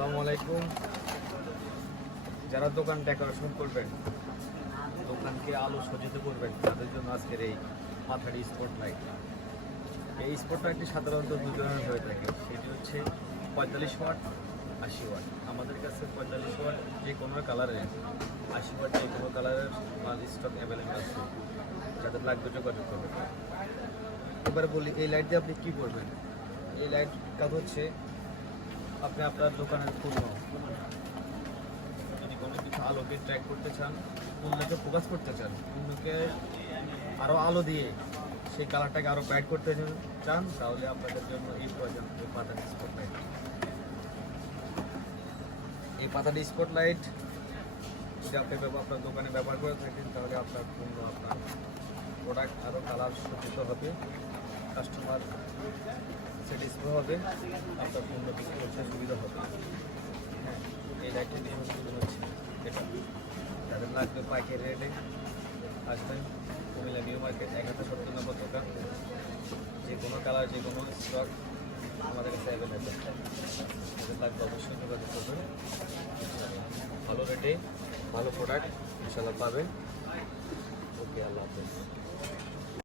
আসসালামু আলাইকুম। যারা দোকান ডেকোরেশন করবেন, দোকানকে আলো সজ্জিত করবেন, তাদের জন্য আজকের এই মাথারি স্পটলাইট। এই স্পটলাইটটি সাধারণত দু ধরনের হয়ে থাকে। সেটি হচ্ছে 45 ওয়াট, 80 ওয়াট। আমাদের কাছে 45 ওয়াট যে কোনো কালারের, 80 ওয়াট যে কোনো কালারের মাল স্টক অ্যাভেলেবেল আছে, যাদের লাগবে যোগাযোগ করবেন। এবার বলি, এই লাইট দিয়ে আপনি কী করবেন। এই লাইট কাজ হচ্ছে, আপনি আপনার দোকানের পণ্য যদি কোনো কিছু আলোকে ট্র্যাক করতে চান, পণ্যকে ফোকাস করতে চান, পণ্যকে আরও আলো দিয়ে সেই কালারটাকে আরও ব্রাইট করতে চান, তাহলে আপনাদের জন্য এই প্রয়োজন এই পাতারি স্পটলাইট। এই পাতারি স্পটলাইট যদি আপনি আপনার দোকানে ব্যবহার করে থাকেন, তাহলে আপনার পণ্য, আপনার প্রোডাক্ট আরও কালার সজ্জিত হবে, কাস্টমার স্যাটিসফাই হবে, আপনার পণ্য বিক্রি করতে সুবিধা হবে। হ্যাঁ, এই লাইটের বিষয়গুলো হচ্ছে এটা। যাদের লাগবে পাইকারি রেটে আসবেন কুমিল্লা নিউ মার্কেট 1070 নম্বর দোকান। যে কোনো কালার, যে কোনো স্টক আমাদের কাছে অ্যাভেলেবেল। যাদের লাগবে অবশ্যই যোগাযোগ করবেন। ভালো রেটে ভালো প্রোডাক্ট ইনশাল্লাহ পাবেন। ওকে, আল্লাহ হাফেজ।